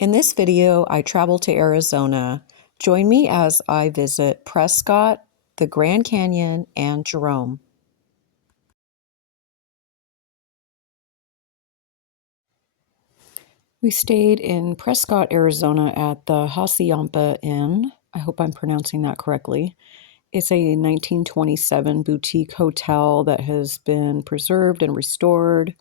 In this video, I travel to Arizona. Join me as I visit Prescott, the Grand Canyon, and Jerome. We stayed in Prescott, Arizona at the Hassayampa Inn. I hope I'm pronouncing that correctly. It's a 1927 boutique hotel that has been preserved and restored.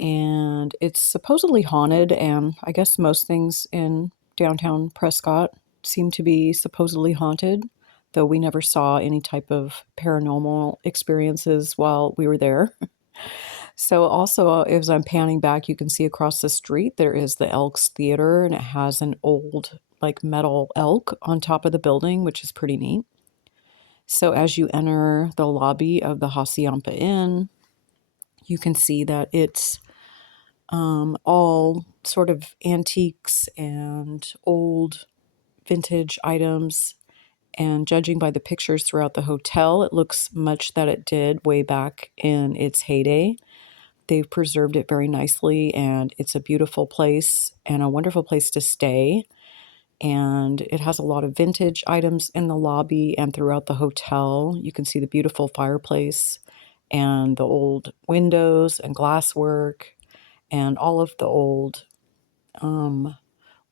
And it's supposedly haunted, and I guess most things in downtown Prescott seem to be supposedly haunted, though we never saw any type of paranormal experiences while we were there. So also, as I'm panning back, you can see across the street there is the Elks Theater, and it has an old, like, metal elk on top of the building, which is pretty neat. So as you enter the lobby of the Hassayampa Inn, you can see that it's all sort of antiques and old vintage items. And judging by the pictures throughout the hotel, it looks much that it did way back in its heyday. They've preserved it very nicely, and it's a beautiful place and a wonderful place to stay. And it has a lot of vintage items in the lobby and throughout the hotel. You can see the beautiful fireplace and the old windows and glasswork and all of the old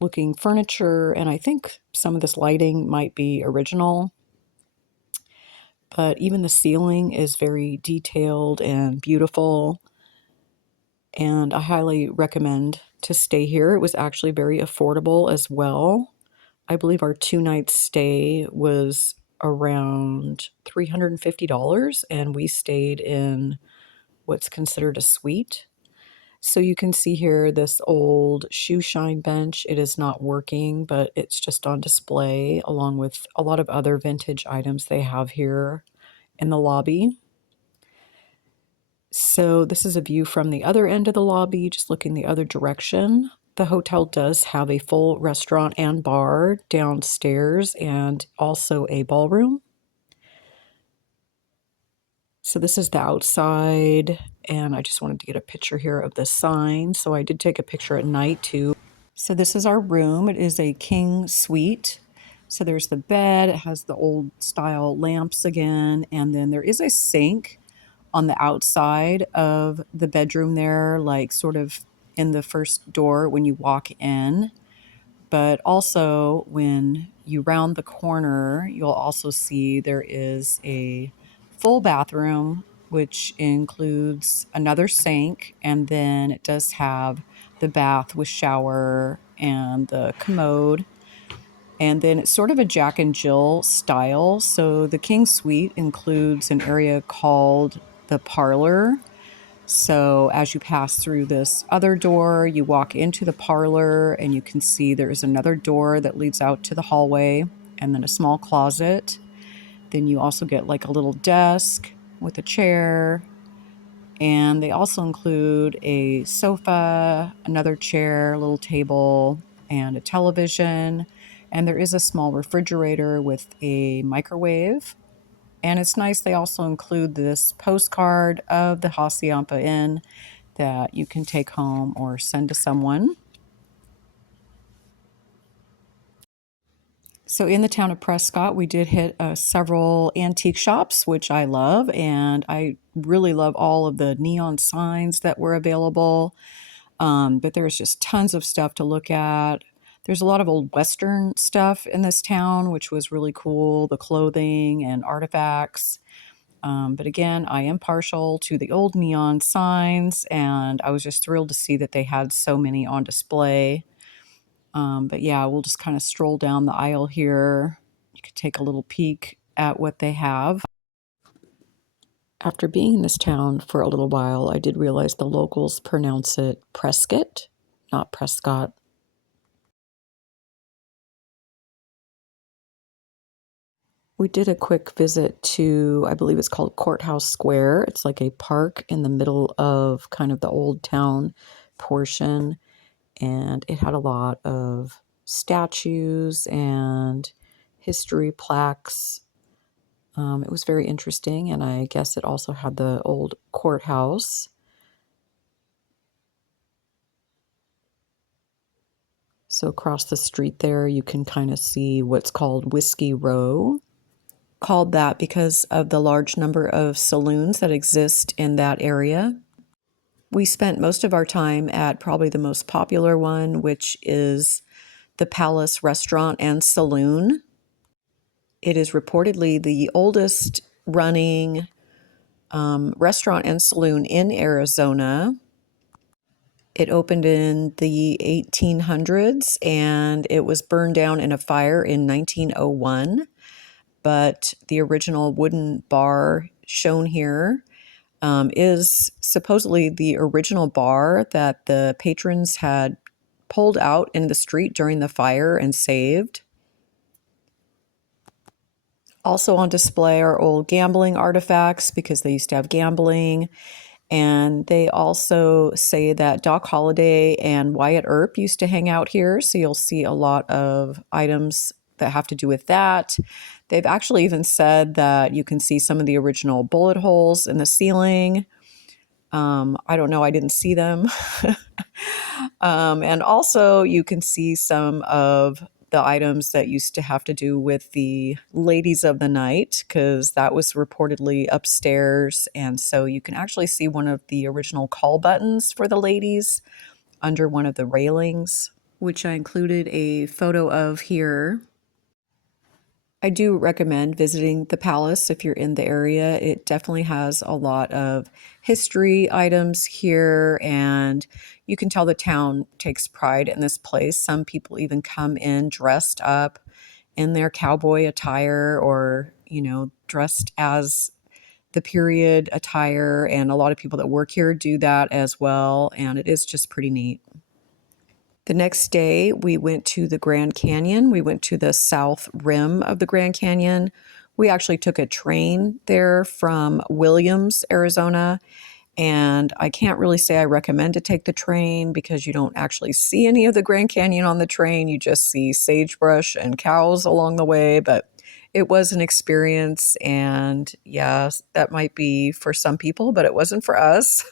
looking furniture. And I think some of this lighting might be original, but even the ceiling is very detailed and beautiful. And I highly recommend to stay here. It was actually very affordable as well. I believe our 2-night stay was around $350, and we stayed in what's considered a suite. So you can see here this old shoe shine bench. It is not working, but it's just on display along with a lot of other vintage items they have here in the lobby. So this is a view from the other end of the lobby, just looking the other direction. The hotel does have a full restaurant and bar downstairs and also a ballroom. So this is the outside, and I just wanted to get a picture here of the sign. So I did take a picture at night too. So this is our room. It is a king suite. So there's the bed. It has the old style lamps again, and then there is a sink on the outside of the bedroom there, like sort of in the first door when you walk in. But also when you round the corner, you'll also see there is a full bathroom, which includes another sink, and then it does have the bath with shower and the commode. And then it's sort of a Jack and Jill style. So the King Suite includes an area called the parlor. So as you pass through this other door, you walk into the parlor, and you can see there is another door that leads out to the hallway and then a small closet. Then you also get like a little desk with a chair. And they also include a sofa, another chair, a little table, and a television. And there is a small refrigerator with a microwave. And it's nice, they also include this postcard of the Hassayampa Inn that you can take home or send to someone. So in the town of Prescott, we did hit several antique shops, which I love, and I really love all of the neon signs that were available. But there's just tons of stuff to look at. There's a lot of old Western stuff in this town, which was really cool, the clothing and artifacts. But again, I am partial to the old neon signs, and I was just thrilled to see that they had so many on display. But yeah, we'll just kind of stroll down the aisle here. You could take a little peek at what they have. After being in this town for a little while, I did realize the locals pronounce it Prescott, not Prescott. We did a quick visit to, I believe it's called Courthouse Square. It's like a park in the middle of kind of the old town portion. And it had a lot of statues and history plaques. It was very interesting, and I guess it also had the old courthouse. So across the street there, you can kind of see what's called Whiskey Row. Called that because of the large number of saloons that exist in that area. We spent most of our time at probably the most popular one, which is the Palace Restaurant and Saloon. It is reportedly the oldest running restaurant and saloon in Arizona. It opened in the 1800s and it was burned down in a fire in 1901. But the original wooden bar shown here is supposedly the original bar that the patrons had pulled out in the street during the fire and saved. Also on display are old gambling artifacts because they used to have gambling. And they also say that Doc Holliday and Wyatt Earp used to hang out here. So you'll see a lot of items that have to do with that. They've actually even said that you can see some of the original bullet holes in the ceiling. I don't know, I didn't see them. And also you can see some of the items that used to have to do with the ladies of the night, because that was reportedly upstairs. And so you can actually see one of the original call buttons for the ladies under one of the railings, which I included a photo of here. I do recommend visiting the palace if you're in the area. It definitely has a lot of history items here, and you can tell the town takes pride in this place. Some people even come in dressed up in their cowboy attire or, dressed as the period attire, and a lot of people that work here do that as well, and it is just pretty neat. The next day, we went to the Grand Canyon. We went to the south rim of the Grand Canyon. We actually took a train there from Williams, Arizona. And I can't really say I recommend to take the train because you don't actually see any of the Grand Canyon on the train. You just see sagebrush and cows along the way. But it was an experience. And yes, that might be for some people, but it wasn't for us.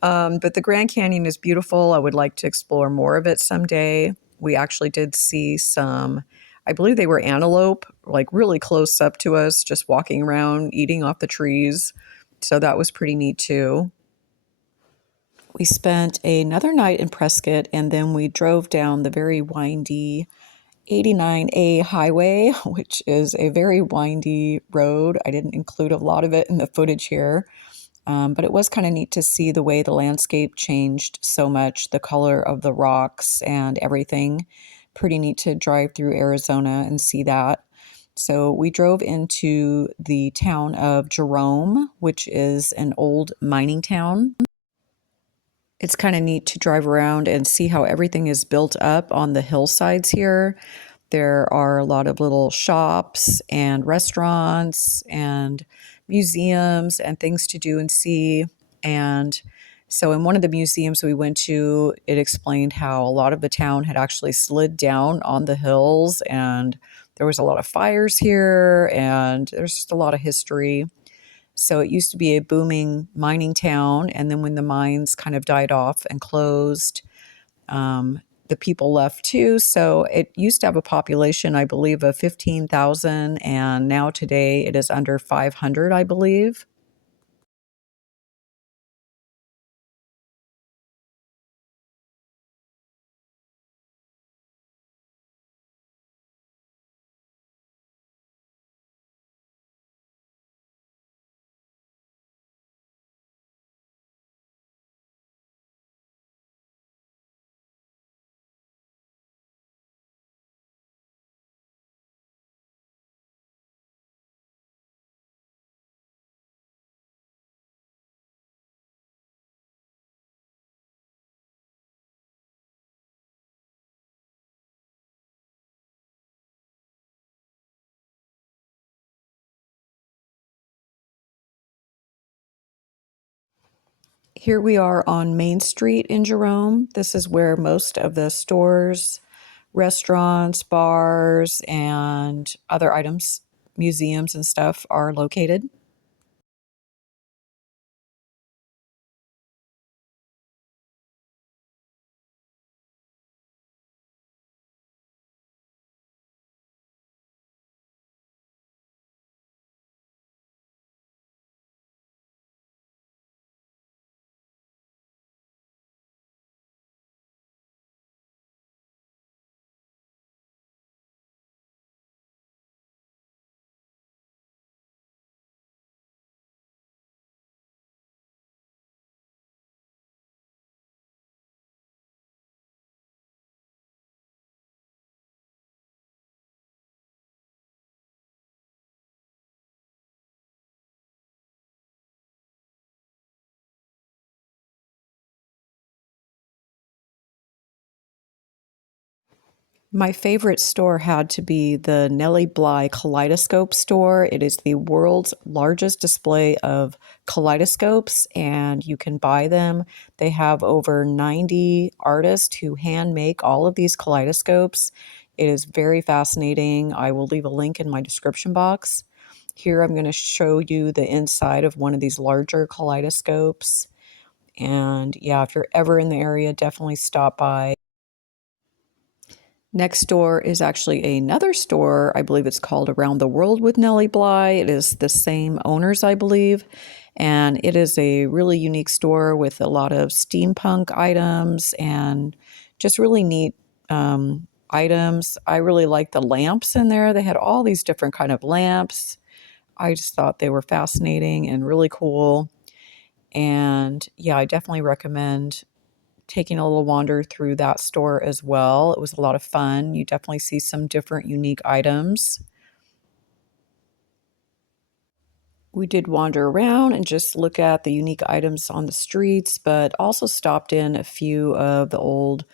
But the Grand Canyon is beautiful. I would like to explore more of it someday. We actually did see some, I believe they were antelope, like really close up to us, just walking around, eating off the trees. So that was pretty neat too. We spent another night in Prescott and then we drove down the very windy 89A highway, which is a very windy road. I didn't include a lot of it in the footage here. But it was kind of neat to see the way the landscape changed so much, the color of the rocks and everything. Pretty neat to drive through Arizona and see that. So we drove into the town of Jerome, which is an old mining town. It's kind of neat to drive around and see how everything is built up on the hillsides here. There are a lot of little shops and restaurants and museums and things to do and see. And so in one of the museums we went to, it explained how a lot of the town had actually slid down on the hills and there was a lot of fires here and there's just a lot of history. So it used to be a booming mining town. And then when the mines kind of died off and closed, the people left too. So it used to have a population, I believe, of 15,000. And now today it is under 500, I believe. Here we are on Main Street in Jerome. This is where most of the stores, restaurants, bars, and other items, museums and stuff are located. My favorite store had to be the Nellie Kaleidoscope store. It is the world's largest display of kaleidoscopes, and you can buy them. They have over 90 artists who hand make all of these kaleidoscopes. It is very fascinating. I will leave a link in my description box. Here I'm going to show you the inside of one of these larger kaleidoscopes. And yeah, if you're ever in the area, definitely stop by. Next door is actually another store. I believe it's called Around the World with Nellie Bly. It is the same owners, I believe. And it is a really unique store with a lot of steampunk items and just really neat items. I really like the lamps in there. They had all these different kind of lamps. I just thought they were fascinating and really cool. And yeah, I definitely recommend taking a little wander through that store as well. It was a lot of fun. You definitely see some different unique items. We did wander around and just look at the unique items on the streets, but also stopped in a few of the old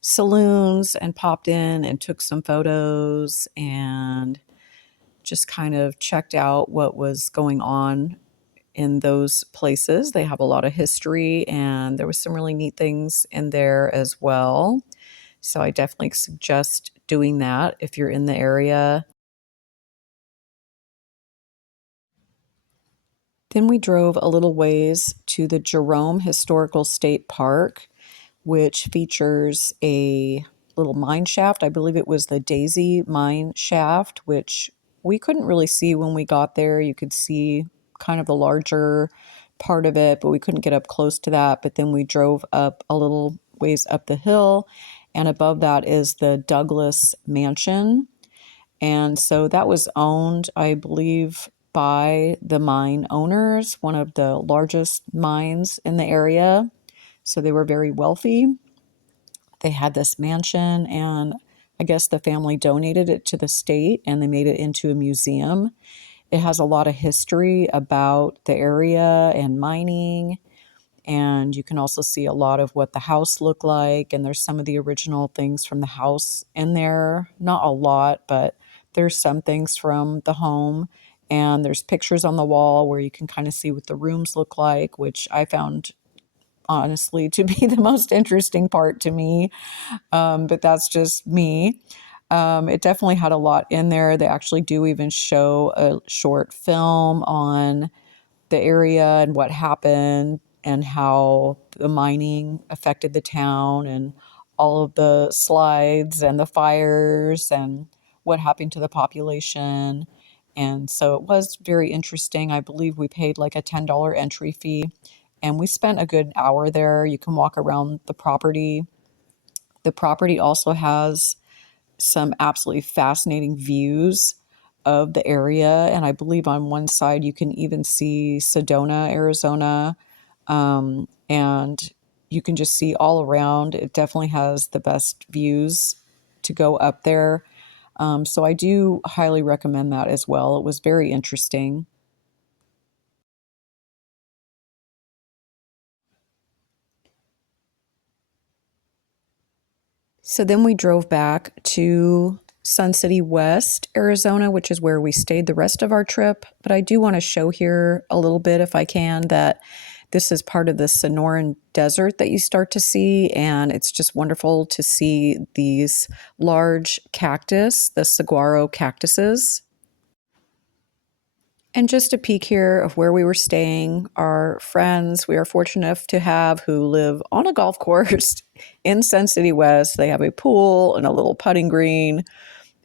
saloons and popped in and took some photos and just kind of checked out what was going on in those places. They have a lot of history, and there was some really neat things in there as well. So I definitely suggest doing that if you're in the area. Then we drove a little ways to the Jerome Historical State Park, which features a little mine shaft. I believe it was the Daisy Mine Shaft, which we couldn't really see when we got there. You could see kind of the larger part of it, but we couldn't get up close to that. But then we drove up a little ways up the hill, and above that is the Douglas Mansion. And so that was owned, I believe, by the mine owners, one of the largest mines in the area. So they were very wealthy. They had this mansion, and I guess the family donated it to the state and they made it into a museum. It has a lot of history about the area and mining, and you can also see a lot of what the house looked like, and there's some of the original things from the house in there. Not a lot, but there's some things from the home, and there's pictures on the wall where you can kind of see what the rooms look like, which I found honestly to be the most interesting part to me. But that's just me. It definitely had a lot in there. They actually do even show a short film on the area and what happened and how the mining affected the town and all of the slides and the fires and what happened to the population. And so it was very interesting. I believe we paid like a $10 entry fee, and we spent a good hour there. You can walk around the property. The property also has some absolutely fascinating views of the area. And I believe on one side you can even see Sedona, Arizona. And you can just see all around. It definitely has the best views to go up there. So I do highly recommend that as well. It was very interesting. So then we drove back to Sun City West, Arizona, which is where we stayed the rest of our trip. But I do want to show here a little bit, if I can, that this is part of the Sonoran Desert that you start to see. And it's just wonderful to see these large cactus, the saguaro cactuses. And just a peek here of where we were staying, our friends we are fortunate enough to have who live on a golf course in Sun City West. They have a pool and a little putting green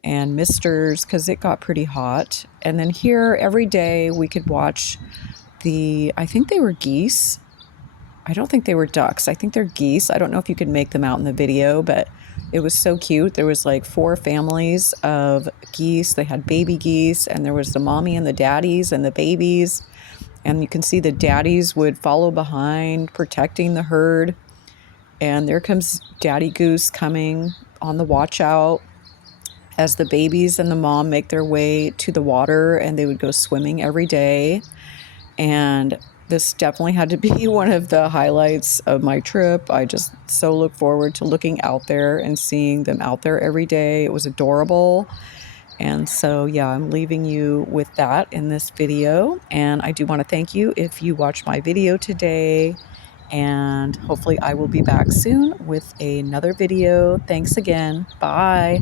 and misters because it got pretty hot. And then here every day we could watch I think they were geese. I don't think they were ducks. I think they're geese. I don't know if you could make them out in the video, but it was so cute. There was like 4 families of geese. They had baby geese, and there was the mommy and the daddies and the babies. And you can see the daddies would follow behind, protecting the herd. And there comes Daddy Goose coming on the watch out as the babies and the mom make their way to the water, and they would go swimming every day. And this definitely had to be one of the highlights of my trip. I just so look forward to looking out there and seeing them out there every day. It was adorable. And so, yeah, I'm leaving you with that in this video. And I do want to thank you if you watched my video today. And hopefully I will be back soon with another video. Thanks again. Bye.